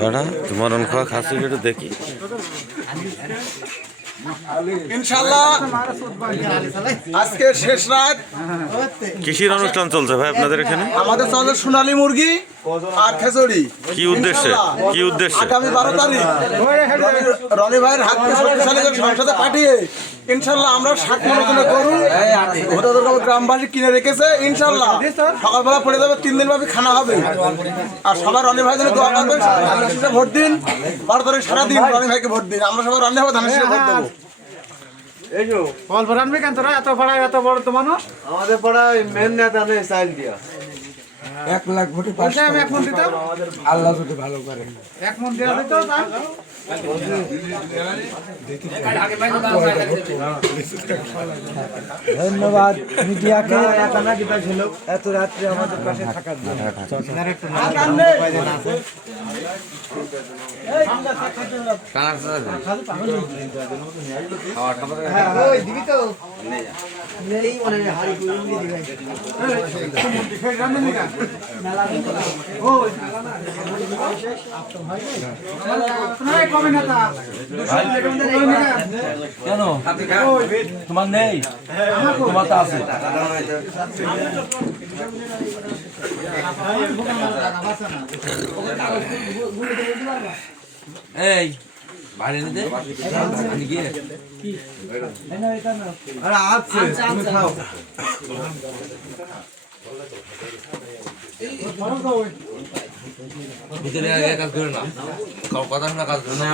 তারা তোমার খাওয়া খাসি একটু দেখি ইনশাআল্লাহ আজকে শেষ রাত। কিসের অনুষ্ঠান চলছে ভাই আপনাদের এখানে? আমাদের চলে সোনালী মুরগি আর খেচড়ি। কি উদ্দেশ্যে? কি উদ্দেশ্যে? আগামী 12 তারিখ রনি ভাইয়ের হাতকে শক্তিশালী করে সংসদে পাঠিয়ে ইনশাআল্লাহ আমরা 7 মন করে গরু গ্রামবাসী কিনে রেখেছে। ইনশাআল্লাহ সকালবেলা পড়ে যাবে, 3 দিন ব্যাপী খানা হবে। আর সবাই রনি ভাই জন্য দোয়া করবেন, ধানের শীষে ভোট দিন। 12 তারিখ সারাদিন রনি ভাইকে ভোট দিন। আমরা সবাই রনি হবে, ধানের শীষে ভোট দেবো। অল্প রানবে কেন তোরা? এত বড় তো মানুষ। আমাদের পাড়ায় মেন নেতা নেই, চাইল দিয়া 1 লাখ ভোটে পাস। আমি 1 মন দিতাম, আল্লাহ যদি ভালো করে 1 মন দেওয়া দিত। ধন্যবাদ মিডিয়াকে এত রাত্রে আমাদের পাশে থাকার জন্য। কেন তোমার নেই? তোমার তো আছে। এই বাইরে নিতে গিয়ে ভিতরে কাজ করে না, কথা শোনা কাজ করে না।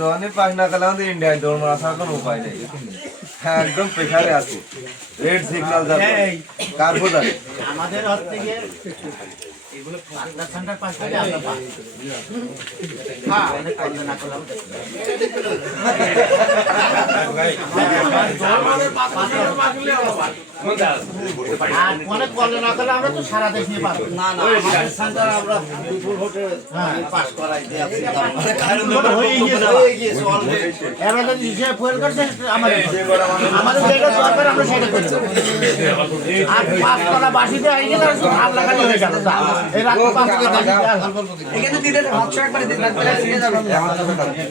রনি পাস না করলে আমাদের ইন্ডিয়ায় দৌড় মারা ছাড়া কোনো উপায় নেই। হ্যাঁ, একদম প্রেশারে আছে। রেড সিগন্যাল যাবে কার বোঝায় আমাদের হচ্ছে গিয়ে এগুলো আটটা সেন্টার পাস করে আমরা পাস। হ্যাঁ, অনেক কল না করলাম। আর অনেক কল না করলে আমরা তো সারা দেশ নিয়ে পাবো। না না, আমাদের সেন্টার আমরা বিপুল ভোটে পাস করাই দিয়েছি। হয়ে গিয়েছে অলরেডি। এবার যদি যে ফুয়েল করছে আমাদের যেটা দরকার আমরা সেটা করছি। আর পাস করা বাসিতে আই গেলে ভাল লাগানো হয়ে গেল। এই রাত পাস করে এখানে দিলে 700 একবারে দিন রাত